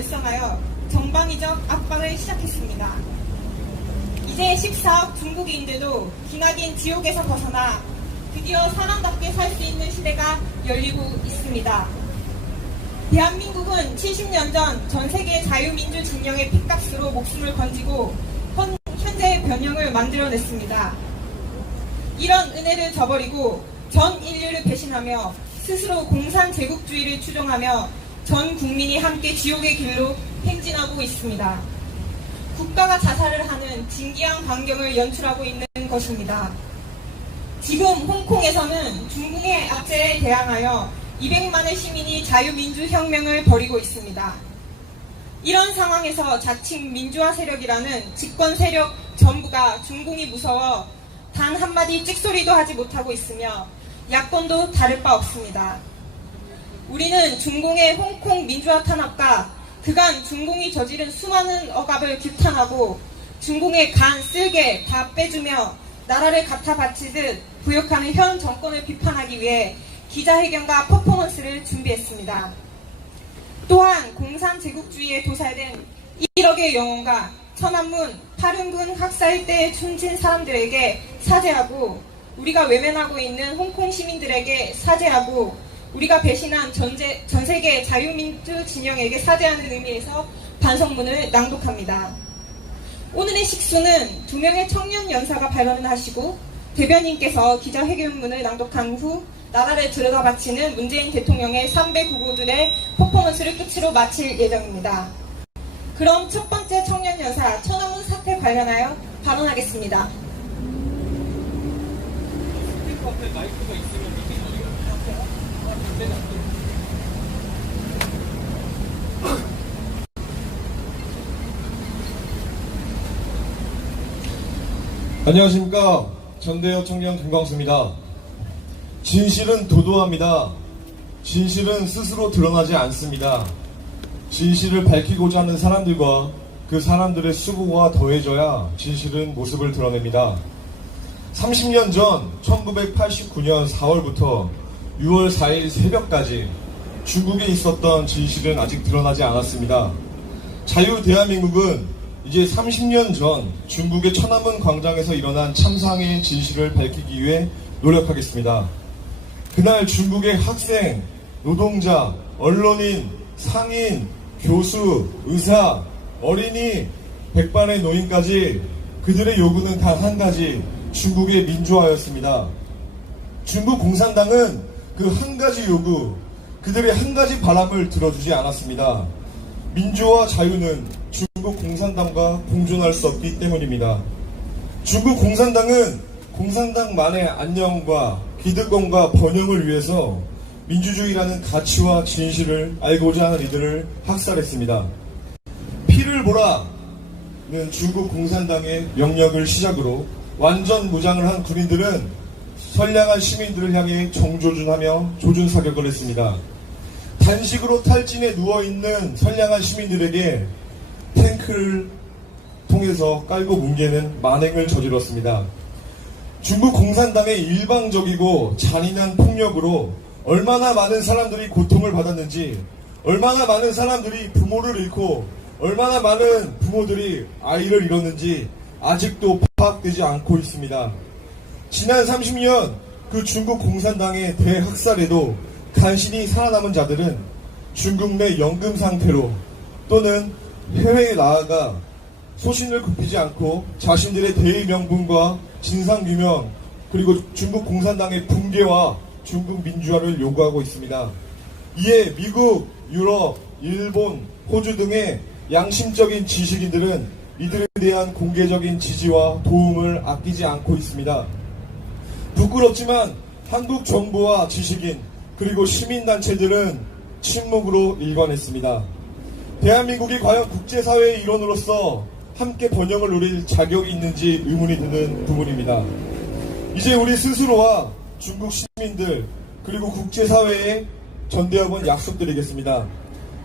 결성하여 정방위적 압박을 시작했습니다. 이제 14억 중국인들도 기나긴 지옥에서 벗어나 드디어 사람답게 살 수 있는 시대가 열리고 있습니다. 대한민국은 70년 전 전 세계 자유민주 진영의 핏값으로 목숨을 건지고 현재의 변형을 만들어냈습니다. 이런 은혜를 저버리고 전 인류를 배신하며 스스로 공산제국주의를 추종하며 전 국민이 함께 지옥의 길로 행진하고 있습니다. 국가가 자살을 하는 진기한 광경을 연출하고 있는 것입니다. 지금 홍콩에서는 중국의 압제에 대항하여 200만의 시민이 자유민주혁명을 벌이고 있습니다. 이런 상황에서 자칭 민주화 세력이라는 집권 세력 전부가 중공이 무서워 단 한마디 찍소리도 하지 못하고 있으며 야권도 다를 바 없습니다. 우리는 중공의 홍콩 민주화 탄압과 그간 중공이 저지른 수많은 억압을 규탄하고 중공의 간, 쓸개 다 빼주며 나라를 갖다 바치듯 부역하는 현 정권을 비판하기 위해 기자회견과 퍼포먼스를 준비했습니다. 또한 공산제국주의에 도살된 1억의 영혼과 천안문, 파륜군 학살 때에 숨진 사람들에게 사죄하고 우리가 외면하고 있는 홍콩 시민들에게 사죄하고 우리가 배신한 전 세계 자유민주 진영에게 사죄하는 의미에서 반성문을 낭독합니다. 오늘의 식수는 2명의 청년 연사가 발언을 하시고 대변인께서 기자회견문을 낭독한 후 나라를 들여다바치는 문재인 대통령의 3배 구고들의 퍼포먼스를 끝으로 마칠 예정입니다. 그럼 첫 번째 청년 연사 천안문 사태 관련하여 발언하겠습니다. 안녕하십니까. 전대협 청년 김광수입니다. 진실은 도도합니다. 진실은 스스로 드러나지 않습니다. 진실을 밝히고자 하는 사람들과 그 사람들의 수고가 더해져야 진실은 모습을 드러냅니다. 30년 전 1989년 4월부터 6월 4일 새벽까지 중국에 있었던 진실은 아직 드러나지 않았습니다. 자유 대한민국은 이제 30년 전 중국의 천안문 광장에서 일어난 참상의 진실을 밝히기 위해 노력하겠습니다. 그날 중국의 학생, 노동자, 언론인, 상인, 교수, 의사, 어린이, 백반의 노인까지 그들의 요구는 단 한 가지, 중국의 민주화였습니다. 중국 공산당은 그 한 가지 요구, 그들의 한 가지 바람을 들어주지 않았습니다. 민주화 자유는 중국 공산당과 공존할 수 없기 때문입니다. 중국 공산당은 공산당만의 안녕과 기득권과 번영을 위해서 민주주의라는 가치와 진실을 알고자 하는 이들을 학살했습니다. 피를 보라는 중국 공산당의 명령을 시작으로 완전 무장을 한 군인들은 선량한 시민들을 향해 정조준하며 조준사격을 했습니다. 단식으로 탈진에 누워있는 선량한 시민들에게 탱크를 통해서 깔고 뭉개는 만행을 저질렀습니다. 중국 공산당의 일방적이고 잔인한 폭력으로 얼마나 많은 사람들이 고통을 받았는지, 얼마나 많은 사람들이 부모를 잃고 얼마나 많은 부모들이 아이를 잃었는지 아직도 파악되지 않고 있습니다. 지난 30년 그 중국 공산당의 대학살에도 간신히 살아남은 자들은 중국 내 연금 상태로 또는 해외에 나아가 소신을 굽히지 않고 자신들의 대의 명분과 진상규명 그리고 중국 공산당의 붕괴와 중국 민주화를 요구하고 있습니다. 이에 미국, 유럽, 일본, 호주 등의 양심적인 지식인들은 이들에 대한 공개적인 지지와 도움을 아끼지 않고 있습니다. 부끄럽지만 한국 정부와 지식인 그리고 시민단체들은 침묵으로 일관했습니다. 대한민국이 과연 국제사회의 일원으로서 함께 번영을 누릴 자격이 있는지 의문이 드는 부분입니다. 이제 우리 스스로와 중국 시민들 그리고 국제사회에 전대협은 약속드리겠습니다.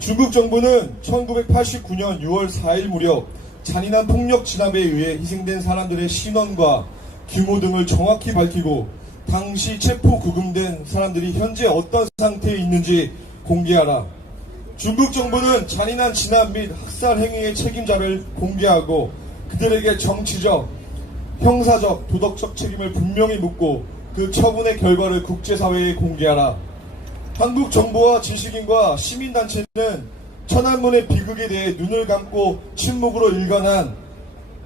중국 정부는 1989년 6월 4일 무렵 잔인한 폭력 진압에 의해 희생된 사람들의 신원과 규모 등을 정확히 밝히고 당시 체포 구금된 사람들이 현재 어떤 상태에 있는지 공개하라. 중국 정부는 잔인한 진압 및 학살 행위의 책임자를 공개하고 그들에게 정치적, 형사적, 도덕적 책임을 분명히 묻고 그 처분의 결과를 국제사회에 공개하라. 한국 정부와 지식인과 시민단체는 천안문의 비극에 대해 눈을 감고 침묵으로 일관한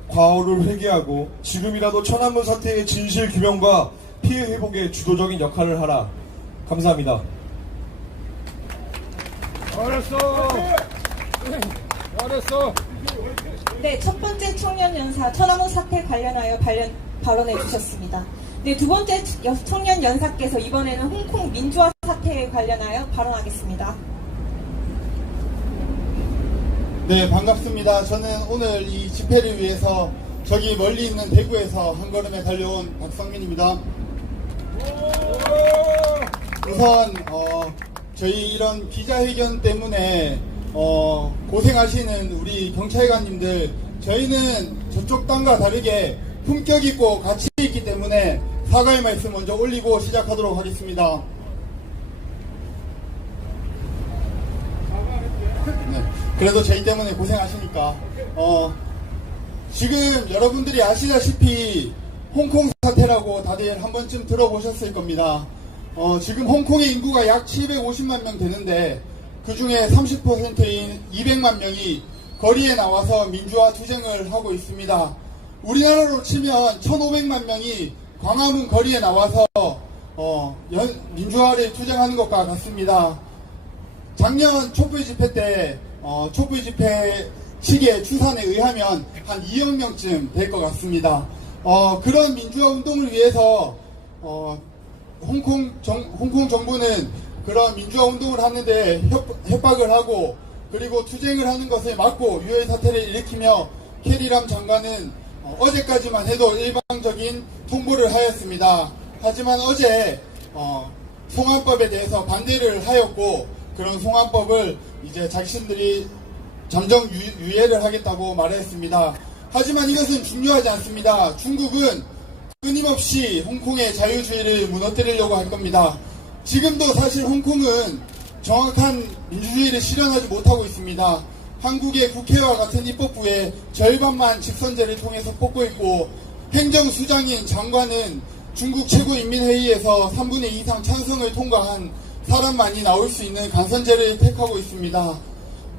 과오를 회개하고 지금이라도 천안문 사태의 진실 규명과 피해 회복에 주도적인 역할을 하라. 감사합니다. 잘했어. 네, 첫 번째 청년연사 천안문 사태 관련하여 발언해 주셨습니다. 네, 두 번째 청년연사께서 이번에는 홍콩 민주화 사태에 관련하여 발언하겠습니다. 네, 반갑습니다. 저는 오늘 이 집회를 위해서 저기 멀리 있는 대구에서 한 걸음에 달려온 박성민입니다. 우선 저희 이런 기자회견 때문에 고생하시는 우리 경찰관님들, 저희는 저쪽 땅과 다르게 품격 있고 가치 있기 때문에 사과의 말씀 먼저 올리고 시작하도록 하겠습니다. 네, 그래도 저희 때문에 고생하시니까 지금 여러분들이 아시다시피 홍콩 사태라고 다들 한 번쯤 들어보셨을 겁니다. 지금 홍콩의 인구가 약 750만 명 되는데 그 중에 30%인 200만 명이 거리에 나와서 민주화 투쟁을 하고 있습니다. 우리나라로 치면 1500만 명이 광화문 거리에 나와서 민주화를 투쟁하는 것과 같습니다. 작년 촛불 집회 때 촛불 집회 측의 추산에 의하면 한 2억 명쯤 될 것 같습니다. 그런 민주화 운동을 위해서 홍콩 정부는 그런 민주화 운동을 하는데 협박을 하고 그리고 투쟁을 하는 것을 막고 유혈 사태를 일으키며 캐리람 장관은 어제까지만 해도 일방적인 통보를 하였습니다. 하지만 어제 송환법에 대해서 반대를 하였고 그런 송환법을 이제 자신들이 잠정 유예를 하겠다고 말했습니다. 하지만 이것은 중요하지 않습니다. 중국은 끊임없이 홍콩의 자유주의를 무너뜨리려고 할 겁니다. 지금도 사실 홍콩은 정확한 민주주의를 실현하지 못하고 있습니다. 한국의 국회와 같은 입법부의 절반만 직선제를 통해서 뽑고 있고 행정수장인 장관은 중국 최고인민회의에서 3분의 2 이상 찬성을 통과한 사람만이 나올 수 있는 간선제를 택하고 있습니다.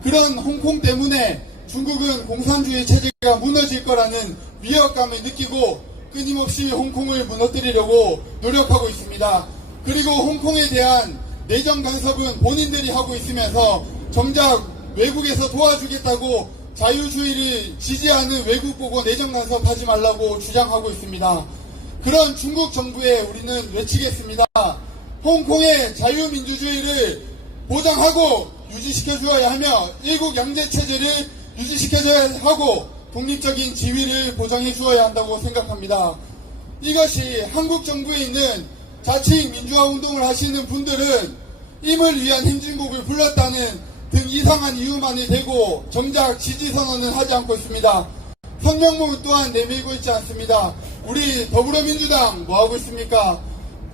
그런 홍콩 때문에 중국은 공산주의 체제가 무너질 거라는 위협감을 느끼고 끊임없이 홍콩을 무너뜨리려고 노력하고 있습니다. 그리고 홍콩에 대한 내정 간섭은 본인들이 하고 있으면서 정작 외국에서 도와주겠다고 자유주의를 지지하는 외국 보고 내정 간섭하지 말라고 주장하고 있습니다. 그런 중국 정부에 우리는 외치겠습니다. 홍콩의 자유민주주의를 보장하고 유지시켜 주어야 하며 일국 양제 체제를 유지시켜 줘야 하고 독립적인 지위를 보장해 주어야 한다고 생각합니다. 이것이 한국 정부에 있는 자칭 민주화 운동을 하시는 분들은 임을 위한 행진곡을 불렀다는 등 이상한 이유만이 대고 정작 지지선언은 하지 않고 있습니다. 성명문 또한 내밀고 있지 않습니다. 우리 더불어민주당 뭐하고 있습니까?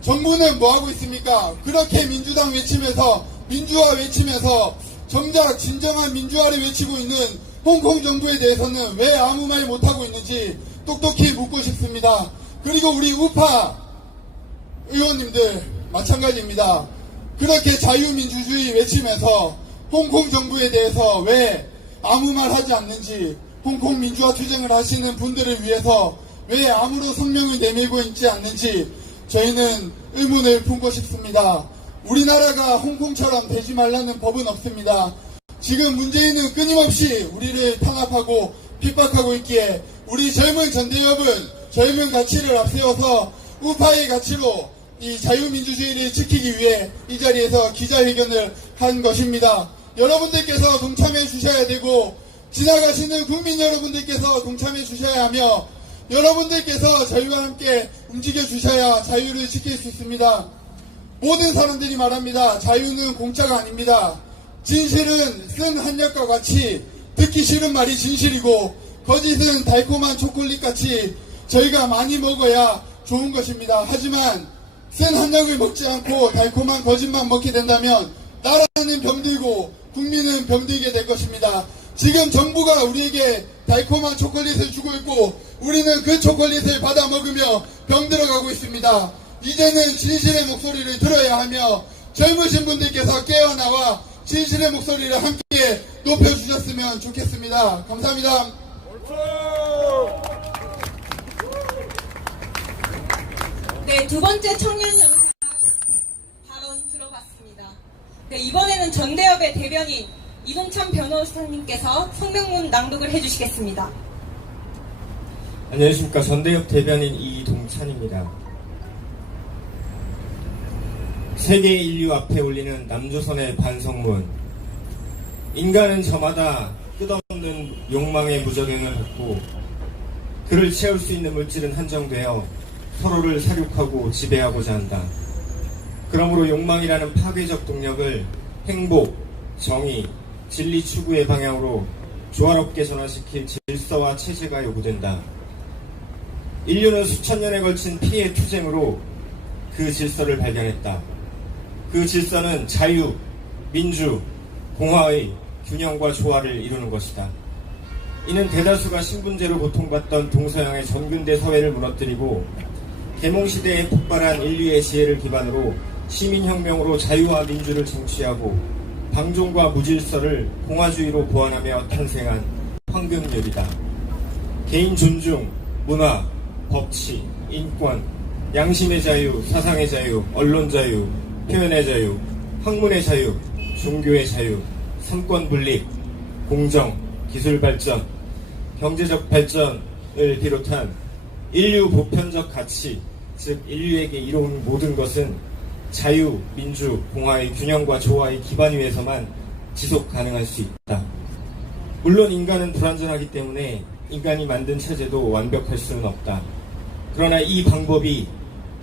정부는 뭐하고 있습니까? 그렇게 민주당 외치면서 민주화 외치면서 정작 진정한 민주화를 외치고 있는 홍콩 정부에 대해서는 왜 아무 말 못하고 있는지 똑똑히 묻고 싶습니다. 그리고 우리 우파 의원님들 마찬가지입니다. 그렇게 자유민주주의 외치면서 홍콩 정부에 대해서 왜 아무 말 하지 않는지, 홍콩 민주화 투쟁을 하시는 분들을 위해서 왜 아무런 성명을 내밀고 있지 않는지 저희는 의문을 품고 싶습니다. 우리나라가 홍콩처럼 되지 말라는 법은 없습니다. 지금 문재인은 끊임없이 우리를 탄압하고 핍박하고 있기에 우리 젊은 전대협은 젊은 가치를 앞세워서 우파의 가치로 이 자유민주주의를 지키기 위해 이 자리에서 기자회견을 한 것입니다. 여러분들께서 동참해 주셔야 되고 지나가시는 국민 여러분들께서 동참해 주셔야 하며 여러분들께서 저희와 함께 움직여 주셔야 자유를 지킬 수 있습니다. 모든 사람들이 말합니다. 자유는 공짜가 아닙니다. 진실은 쓴 한약과 같이 듣기 싫은 말이 진실이고 거짓은 달콤한 초콜릿같이 저희가 많이 먹어야 좋은 것입니다. 하지만 쓴 한약을 먹지 않고 달콤한 거짓만 먹게 된다면 나라는 병들고 국민은 병들게 될 것입니다. 지금 정부가 우리에게 달콤한 초콜릿을 주고 있고 우리는 그 초콜릿을 받아 먹으며 병들어가고 있습니다. 이제는 진실의 목소리를 들어야 하며 젊으신 분들께서 깨어나와 진실의 목소리를 함께 높여주셨으면 좋겠습니다. 감사합니다. 네, 두 번째 청년 연사 발언 들어봤습니다. 네, 이번에는 전대협의 대변인 이동찬 변호사님께서 성명문 낭독을 해주시겠습니다. 안녕하십니까. 전대협 대변인 이동찬입니다. 세계 인류 앞에 올리는 남조선의 반성문. 인간은 저마다 끝없는 욕망의 무적행을 받고 그를 채울 수 있는 물질은 한정되어 서로를 사륙하고 지배하고자 한다. 그러므로 욕망이라는 파괴적 동력을 행복, 정의, 진리 추구의 방향으로 조화롭게 전환시킬 질서와 체제가 요구된다. 인류는 수천 년에 걸친 피해 투쟁으로 그 질서를 발견했다. 그 질서는 자유, 민주, 공화의 균형과 조화를 이루는 것이다. 이는 대다수가 신분제로 고통받던 동서양의 전근대 사회를 무너뜨리고 계몽시대에 폭발한 인류의 지혜를 기반으로 시민혁명으로 자유와 민주를 쟁취하고 방종과 무질서를 공화주의로 보완하며 탄생한 황금률이다. 개인 존중, 문화, 법치, 인권, 양심의 자유, 사상의 자유, 언론 자유, 표현의 자유, 학문의 자유, 종교의 자유, 삼권 분립, 공정, 기술 발전, 경제적 발전을 비롯한 인류 보편적 가치, 즉 인류에게 이로운 모든 것은 자유, 민주, 공화의 균형과 조화의 기반 위에서만 지속 가능할 수 있다. 물론 인간은 불완전하기 때문에 인간이 만든 체제도 완벽할 수는 없다. 그러나 이 방법이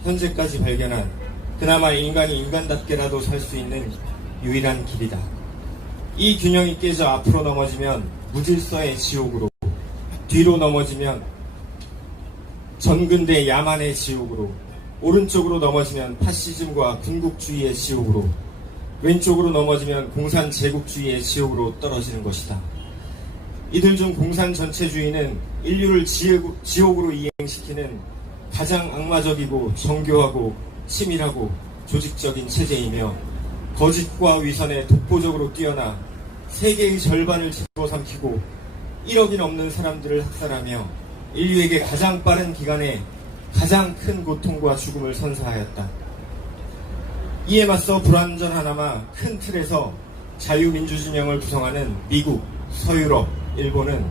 현재까지 발견한 그나마 인간이 인간답게라도 살 수 있는 유일한 길이다. 이 균형이 깨져 앞으로 넘어지면 무질서의 지옥으로, 뒤로 넘어지면 전근대 야만의 지옥으로, 오른쪽으로 넘어지면 파시즘과 군국주의의 지옥으로, 왼쪽으로 넘어지면 공산 제국주의의 지옥으로 떨어지는 것이다. 이들 중 공산 전체주의는 인류를 지옥으로 이행시키는 가장 악마적이고 정교하고 치밀하고 조직적인 체제이며 거짓과 위선에 독보적으로 뛰어나 세계의 절반을 집어삼키고 1억이 넘는 사람들을 학살하며 인류에게 가장 빠른 기간에 가장 큰 고통과 죽음을 선사하였다. 이에 맞서 불완전하나마 큰 틀에서 자유민주진영을 구성하는 미국, 서유럽, 일본은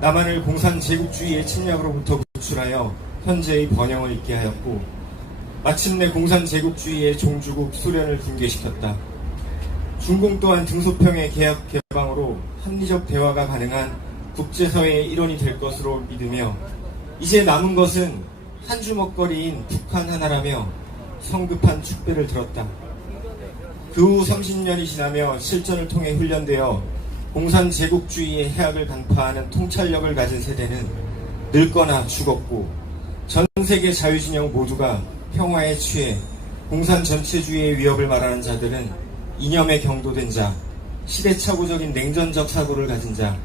남한을 공산 제국주의의 침략으로부터 구출하여 현재의 번영을 잇게 하였고 마침내 공산 제국주의의 종주국 소련을 붕괴시켰다. 중공 또한 등소평의 계약 개방으로 합리적 대화가 가능한 국제사회의 일원이 될 것으로 믿으며 이제 남은 것은 한 주먹거리인 북한 하나라며 성급한 축배를 들었다. 그 후 30년이 지나며 실전을 통해 훈련되어 공산 제국주의의 해악을 간파하는 통찰력을 가진 세대는 늙거나 죽었고 전 세계 자유진영 모두가 평화에 취해 공산 전체주의의 위협을 말하는 자들은 이념에 경도된 자, 시대착오적인 냉전적 사고를 가진 자,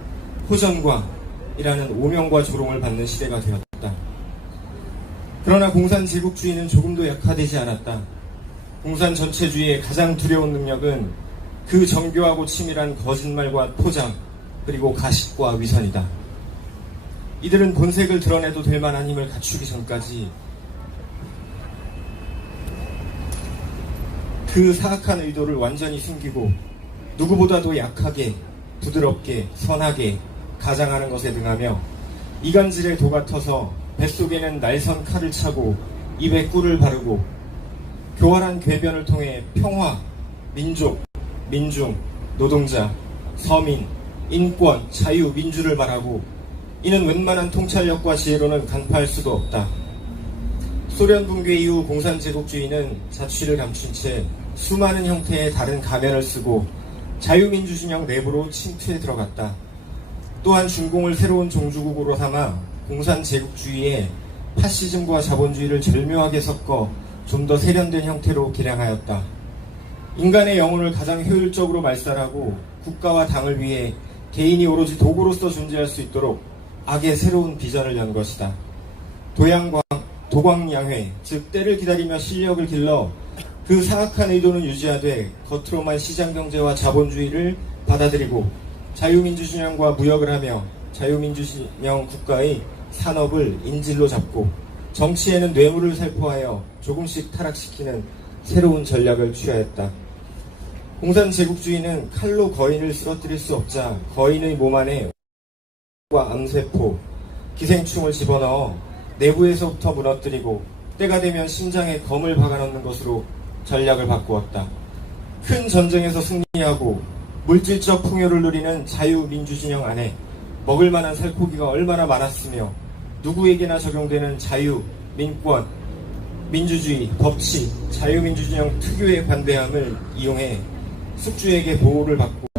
호전광이라는 오명과 조롱을 받는 시대가 되었다. 그러나 공산 제국주의는 조금도 약화되지 않았다. 공산 전체주의의 가장 두려운 능력은 그 정교하고 치밀한 거짓말과 포장, 그리고 가식과 위선이다. 이들은 본색을 드러내도 될 만한 힘을 갖추기 전까지 그 사악한 의도를 완전히 숨기고 누구보다도 약하게, 부드럽게, 선하게 가장하는 것에 등하며 이간질에 도같아서 뱃속에는 날선 칼을 차고 입에 꿀을 바르고 교활한 궤변을 통해 평화, 민족, 민중, 노동자, 서민, 인권, 자유, 민주를 말하고 이는 웬만한 통찰력과 지혜로는 간파할 수도 없다. 소련 붕괴 이후 공산 제국주의는 자취를 감춘 채 수많은 형태의 다른 가면을 쓰고 자유민주 진영 내부로 침투해 들어갔다. 또한 중공을 새로운 종주국으로 삼아 공산 제국주의에 파시즘과 자본주의를 절묘하게 섞어 좀 더 세련된 형태로 개량하였다. 인간의 영혼을 가장 효율적으로 말살하고 국가와 당을 위해 개인이 오로지 도구로서 존재할 수 있도록 악의 새로운 비전을 연 것이다. 도광양회, 즉 때를 기다리며 실력을 길러 그 사악한 의도는 유지하되 겉으로만 시장경제와 자본주의를 받아들이고 자유민주진영과 무역을 하며 자유민주진영 국가의 산업을 인질로 잡고 정치에는 뇌물을 살포하여 조금씩 타락시키는 새로운 전략을 취하였다. 공산제국주의는 칼로 거인을 쓰러뜨릴 수 없자 거인의 몸 안에 암세포, 기생충을 집어넣어 내부에서부터 무너뜨리고 때가 되면 심장에 검을 박아넣는 것으로 전략을 바꾸었다. 큰 전쟁에서 승리하고 물질적 풍요를 누리는 자유민주진영 안에 먹을 만한 살코기가 얼마나 많았으며 누구에게나 적용되는 자유, 민권, 민주주의, 법치, 자유민주진영 특유의 관대함을 이용해 숙주에게 보호를 받고